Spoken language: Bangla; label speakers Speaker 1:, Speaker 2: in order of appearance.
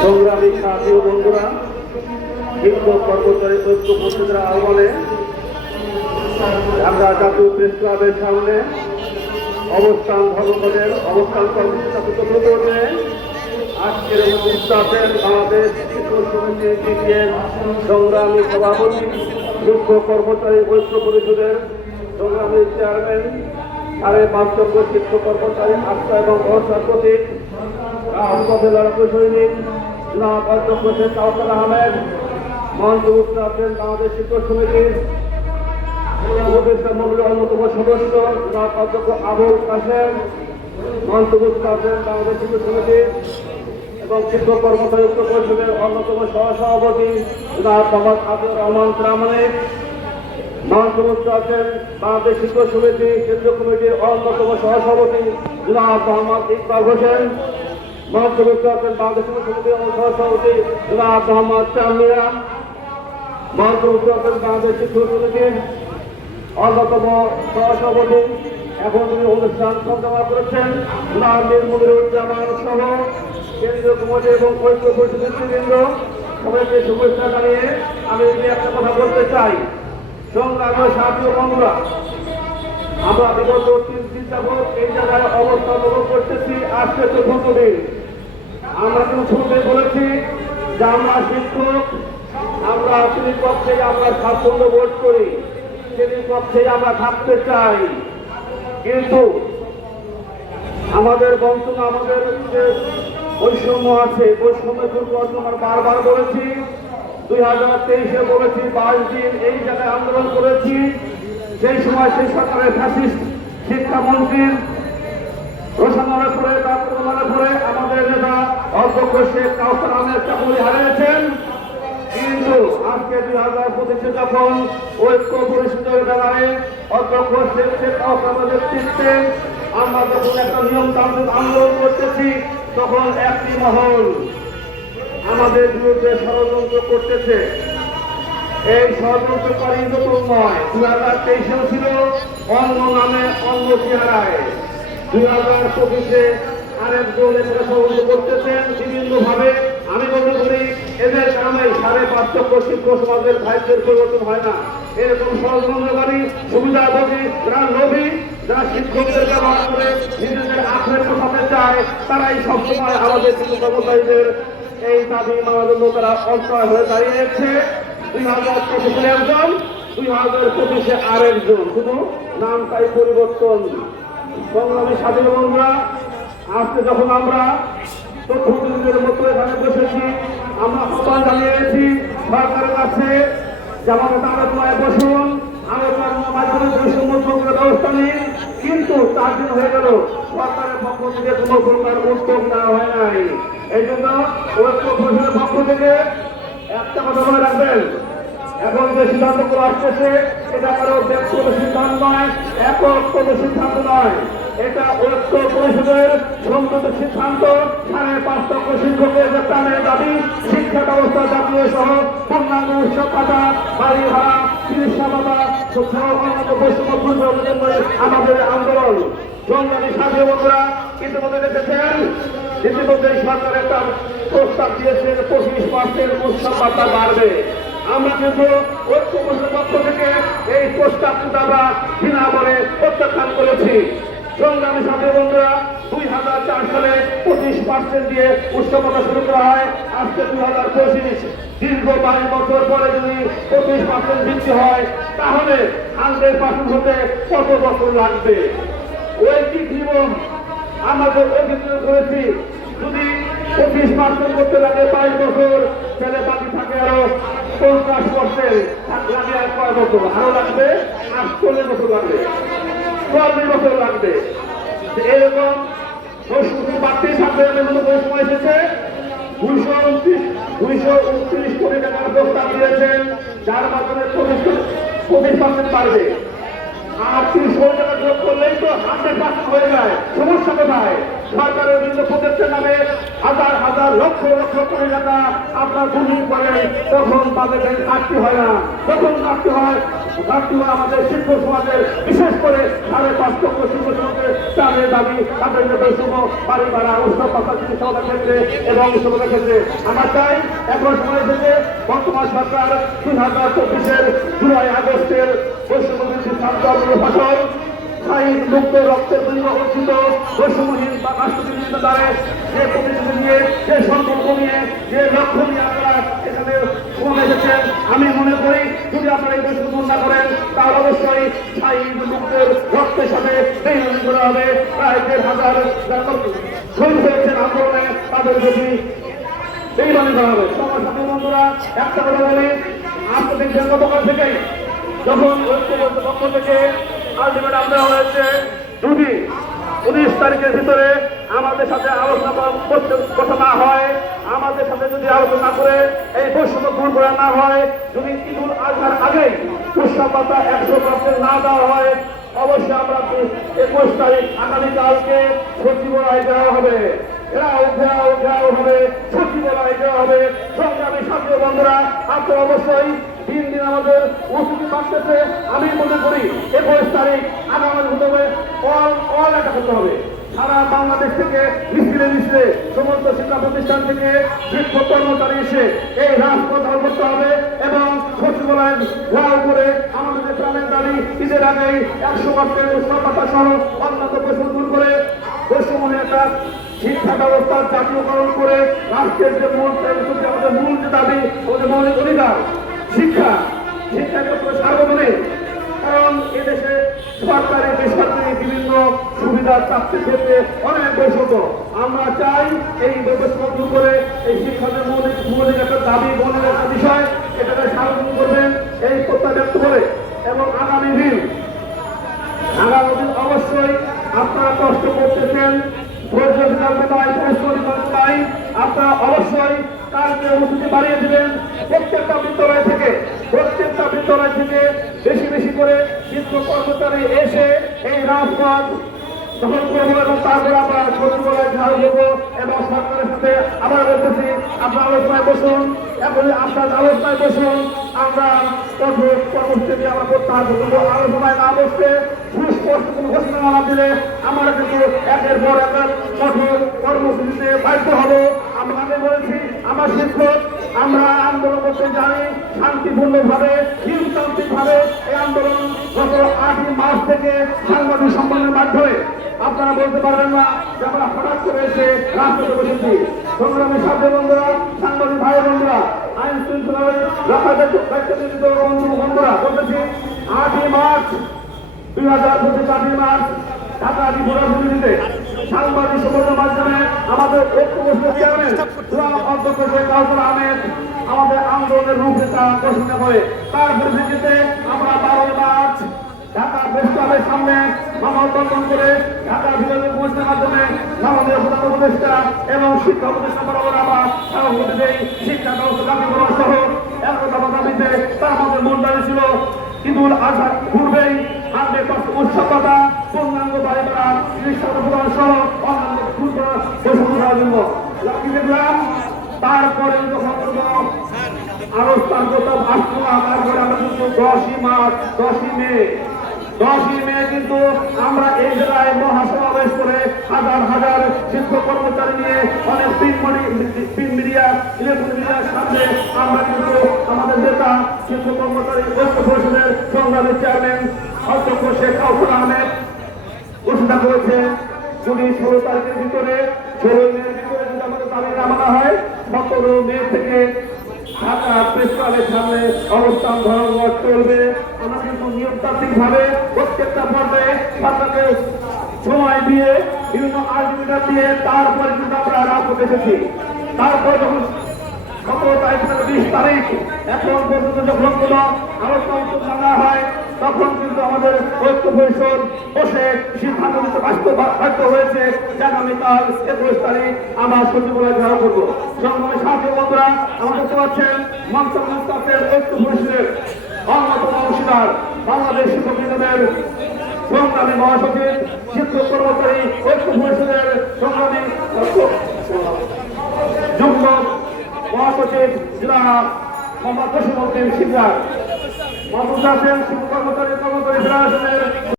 Speaker 1: সংগ্রামী সাথী ও বন্ধুরা হিন্দু কর্মচারী ঐক্য পরিষদের আহ্বানে ঢাকা জাতীয় প্রেস ক্লাবের সামনে অবস্থান ধর্মপদের অবস্থান কর্মসূচি করে আজকের আছেন বাংলাদেশ সংগ্রামী সভাপতি মুখ্য কর্মচারী ঐক্য পরিষদের সংগ্রামী চেয়ারম্যান সাড়ে পাঁচশো শিক্ষক কর্মচারী, আস্থা এবং ভরসার প্রতীক হাসপাতাল সৈনিক জনাব অধ্যক্ষ শেখ কাউসার আহমেদ উপস্থিত আছেন বাংলাদেশ শিক্ষক সমিতির উপদেষ্টা মন্ডলীর অন্যতম সদস্য জনাব অধ্যক্ষ আবুল কাসেম উপস্থিত আছেন বাংলাদেশ শিক্ষক সমিতির এবং শিক্ষক কর্মচারী পরিষদের অন্যতম সহসভাপতি জনাব মোহাম্মদ আব্দুর রহমান প্রামাণিক। উপস্থিত আছেন বাংলাদেশ শিক্ষক সমিতি, কেন্দ্রীয় কমিটির অন্যতম সহসভাপতি জনাব মোহাম্মদ ইকবাল হোসেন। উপস্থিত আছেন বাংলাদেশ শিক্ষক সমিতির সহসভাপতি জনাব মোহাম্মদ চামিয়া উপস্থিত আছেন বাংলাদেশ শিক্ষক সমিতির অন্যতম সহসভাপতি। এখন তিনি অনুষ্ঠান সঞ্চালনা করেছেন জনাব নির্মুদুজ্জামান সহ কেন্দ্রীয় কমিটি এবং ঐক্য পরিষদের নেতৃবৃন্দ। সবাইকে শুভেচ্ছা জানিয়ে আমি একটা কথা বলতে চাই। আমরা গ্রহণ করতেছি। আজকে আমরা বলেছি আমরা আমরা করি। আমরা থাকতে চাই। কিন্তু আমাদের বঞ্চনা আমাদের যে বৈষম্য আছে বৈষম্য দূর করার জন্য আমরা বারবার বলেছি দুই হাজার তেইশে বলেছি, বাইশ দিন এই জায়গায় আন্দোলন করেছি। সেই সময় সেই সরকারের ফ্যাসিস্ট শিক্ষামন্ত্রীর ঘোষণার পরে তার প্রমাণের পরে আমাদের নেতা অধ্যক্ষ শেখ কাউসার আহমেদ চাকুরি হারিয়েছেন। কিন্তু আজকে দুই হাজার পঁচিশে যখন ঐক্য পরিষদের বেলায় অধ্যক্ষ শেখ শেখ কাউসারের নেতৃত্বে আমরা যখন একটা নিয়মতান্ত্রিক আন্দোলন করতেছি, তখন একটি মহল আমাদের বিরুদ্ধে ষড়যন্ত্র করতেছে। এই ষড়যন্ত্রকারী নতুন নয় দুই হাজার তেইশেও ছিল অন্য নামে অন্য চেহারায়। দুই হাজার চব্বিশে আরেকজন এখানে ষড়যন্ত্র করতেছেন বিভিন্ন ভাবে আমি মনে করি এদের কারণে সাড়ে পাঁচশো শিক্ষক সমাজের সাহিত্যের পরিবর্তন হয় না। এরকম ষড়যন্ত্রকারী সুবিধাভোগী, যারা লোভী, যারা শিক্ষকদের ব্যবহার করে নিজেদের আখের বসাতে চায়, তারাই সবসময় আমাদের শিক্ষক কর্মচারীদের এই দাবি মানার লোকেরা তারা অসহায় হয়ে দাঁড়িয়েছে। দুই হাজার পঁচিশে একজন, দুই হাজার পঁচিশে আরেকজন। শুধু নামটাই পরিবর্তন। সংগ্রামী স্বাধীন বন্ধুরা আজকে যখন আমরা তথ্যদের মতো এখানে বসেছি, আমরা আহ্বান জানিয়েছি, সরকারের কাছে যেমন আলোচনায় বসুন। আলোচনার মাধ্যমে বৈষম্য ব্যবস্থা নিন। কিন্তু চার দিন হয়ে গেল, সরকারের পক্ষ থেকে কোনো প্রকার উদ্যোগ নেওয়া হয় নাই। এই জন্য ঐক্য পরিষদের পক্ষ থেকে একটা কথা মনে রাখবেন, এখন যে সিদ্ধান্তগুলো আসতেছে, এটা কারও ব্যক্তিগত সিদ্ধান্ত নয় একক কোনো সিদ্ধান্ত নয়। এটা ঐক্য পরিষদের সংযত সিদ্ধান্ত, সাড়ে পাঁচ লক্ষ শিক্ষকের দাবি, শিক্ষা ব্যবস্থা জাতীয় সহ পূর্ণাঙ্গ উৎসব পাতা বাড়ি ভাড়া সহ অন্যান্য বৈষম্য আমাদের আন্দোলন। সংগ্রামী সাথী বন্ধুরা, ইতিমধ্যে দেখেছেন? ইতিমধ্যে সরকার একটা প্রস্তাব দিয়েছেন পঁচিশ পার্সেন্ট উৎসব ভাতা বাড়বে। আমরা কিন্তু ঐক্য পরিষদের পক্ষ থেকে এই প্রস্তাবটা আমরা ঘৃণা করে প্রত্যাখ্যান করেছি। সংগ্রামী সাথী বন্ধুরা দুই হাজার চার সালে পঁচিশ পার্সেন্ট দিয়ে উৎসবতা শুরু করা হয়। আজকে দুই হাজার পঁচিশ দীর্ঘ পরে যদি পঁচিশ পার্সেন্ট হয়, তাহলে আমাদের পঁচিশ পার্সেন্ট করতে লাগে বাইশ বছর, তাহলে বাকি থাকে আরও পঞ্চাশ পার্সেন্ট লাগে আর কয় বছর? আরও লাগবে আটচল্লিশ বছর লাগবে, চুয়াল্লিশ বছর লাগবে। এরকম বাড়তেই থাকবে এমন কোনো এসেছে। দুইশো উনত্রিশ দুইশো উনত্রিশ কোটি টাকার প্রস্তাব দিয়েছেন। যার মাধ্যমে পঁচিশ পঁচিশ পার্সেন্ট বাড়বে। আর যোগ করলেই তো হান্ড্রেড হয়ে যায়। সমস্যা কোথায়? সরকারের বিভিন্ন প্রজেক্টের নামে হাজার হাজার লক্ষ লক্ষ কোটি টাকা আপনার ঘাটতি হয় না। তখন ঘাটতি হয় আমাদের শিল্প বিশেষ করে সাড়ে পাঁচ লক্ষ শিল্প সমাজের চালের দাবি। তাদের বেতন বাড়ি আমরা চাই এখন সময় থেকে বর্তমান সরকার দুই হাজার চব্বিশের জুলাই আগস্টের পশ্চিমবঙ্গের রক্তের বিনিময় অর্জিত বৈষম্যহীন বা রাষ্ট্রবিরোধী দ্বারে যে প্রতিনিধি নিয়ে নিয়ে যে আমি মনে করি যদি আপনারা এই বৈষম্য না করেন, তাহলে অবশ্যই আইন মুক্তের রক্তের সাথে বেইমানি করা হবে প্রায় দেড় হাজার শহীদ হয়েছেন আন্দোলনে, তাদের প্রতি বেইমানি করা হবে। সাথে বন্ধুরা, একটা কথা বলি আপনাদের গতকাল থেকেই যখন পক্ষ থেকে আলটিমেটাম দেওয়া হয়েছে যদি উনিশ তারিখের ভিতরে আমাদের সাথে আলোচনা কথা না হয়, আমাদের সাথে যদি আলোচনা করে এই বৈষম্য দূর করা না হয়, যদি ঈদুল আজহার আগেই উৎসব একশো পার্সেন্ট না দেওয়া হয়, অবশ্যই আমরা একুশ তারিখ আগামীকালকে সচিবালয় দেওয়া হবে। ঘেরাও ঘেরাও ঘেরাও হবে সচিবালয় দেওয়া হবে। সংগ্রামী ছাত্র বন্ধুরা, আপনারা অবশ্যই দিন দিন আমাদের প্রস্তুতি বাড়তেছে, আমি মনে করি একুশ তারিখ আগামী হতে হবে অল অল একটা করতে হবে। সারা বাংলাদেশ থেকে মিছিলে মিছিলে সমস্ত শিক্ষা প্রতিষ্ঠান থেকে শিক্ষক কর্মচারী এসে এই রাজপথ করতে হবে এবং সচিবালয় ঘেরাও করে আমাদের প্রাণের দাবি, ঈদের আগেই একশো বছরের উৎসব পাতা সহ অন্যান্য প্রশ্ন দূর করে পশ্চিমবঙ্গে একটা শিক্ষা ব্যবস্থা জাতীয়করণ করে রাষ্ট্রের যে মূল আমাদের মূল যে দাবি, আমাদের মৌলিক অধিকার শিক্ষা শিক্ষা ক্ষেত্রে সার্বজনীন কারণ এদেশে সরকারি বেসরকারি বিভিন্ন সুবিধা প্রাপ্তির ক্ষেত্রে অনেক বৈষম্য। আমরা চাই এই দূর করে এই শিক্ষাদের মৌলিক মৌলিক একটা দাবি, মৌলিক একটা বিষয় এটাকে সার্বজনীন করবেন, এই প্রত্যাশা ব্যক্ত করে। এবং আগামী দিন আগামী দিন অবশ্যই আপনারা কষ্ট করতেছেন, ধৈর্য আপনারা অবশ্যই কালকে অনুমতি বাড়িয়ে দিবেন। প্রত্যেকটা বিদ্যালয় থেকে, প্রত্যেকটা বিদ্যালয় থেকে বেশি বেশি করে শিক্ষক কর্মচারী এসে এই রাজপথ দখল করব এবং তারপরে এবং সরকারের সাথে আবার বলতেছি, আপনার আলোচনায় বসুন এখন আপনার আলোচনায় বসুন, আমরা কঠোর কর্মসূচি আমরা প্রত্যাহার করব। আলোচনায় একের পর এক কঠোর কর্মসূচিতে বাধ্য হব। আমরা বলেছি আমার শিক্ষক, আমরা আন্দোলন করতে জানি, শান্তিপূর্ণভাবে নিয়মতান্ত্রিকভাবে এই আন্দোলন গত আটই মাস থেকে সাংবাদিক সম্মেলনের মাধ্যমে। আপনারা বলতে পারবেন না যে আমরা হঠাৎ করে এসে রাজপথে বসেছি। সংগ্রামী সাথে বন্ধুরা, সাংবাদিক ভাই বন্ধুরা, আইন শৃঙ্খলা রক্ষার দায়িত্ব বন্ধুরা, বলতেছি, আটই মার্চ, দুই হাজার পঁচিশ আটই মার্চ, ঢাকা বিপরীতে সাংবাদিক সম্মেলনের মাধ্যমে আমাদের ঐক্যবদ্ধ চেয়ারম্যান অধ্যক্ষ শেখ তার সামনে মানববন্ধন করে ঢাকা এবং শিক্ষা উপদেষ্টা শিক্ষা ব্যবস্থা দাবি তার আমাদের মূল ছিল ঈদুল আজহার পূর্বেই হান্ড্রেড পার্সেন্ট উৎসবতা, পূর্ণাঙ্গ বাড়ি করা জন্য আমরা কিন্তু আমাদের নেতা, শিক্ষক কর্মচারী ঐক্য পরিষদের সংগ্রামী চেয়ারম্যান, অধ্যক্ষ শেখ আহমেদ ঘোষণা করেছে যদি ষোলো তারিখের ভিতরে ষোলো মের ভিতরে যদি আমাদের দাবি না মানা হয় সতেরো মে থেকে ঢাকা প্রেস ক্লাবের সামনে অবস্থান ধর্মঘট চলবে আমরা কিন্তু নিয়মতান্ত্রিক ভাবে প্রত্যেকটা পর্যায়ে সরকারকে সময় দিয়ে বিভিন্ন আর্জিটা দিয়ে তারপরে কিন্তু আমরা রাজপথ এসেছি। তারপরে যখন সতেরো তারিখ থেকে বিশ তারিখ, এখন পর্যন্ত যখন কোনো আলোচনা হয় তখন কিন্তু আমাদের ঐক্য পরিষদ বসে সিদ্ধান্ত নিতে বাধ্য হয়েছে আগামীকাল একুশ তারিখ আমরা সচিবালয় ধারা করব। সংগ্রামী সাথী বন্ধুরা আমরা দেখতে পাচ্ছেন মঞ্চের মুস্তাফের ঐক্য পরিষদের অন্যতম অংশীদার বাংলাদেশ শিক্ষক ইউনিয়নের সংগ্রামী মহাসচিব, শিক্ষক কর্মচারী, ঐক্য পরিষদের সংগ্রামী যুগ্ম মহাসচিব, জেলা মোহাম্মদ জসিমুদ্দিন সিকদার মহাসচিব শিক্ষক কর্মচারী কর্মচারী ফেডারেশনের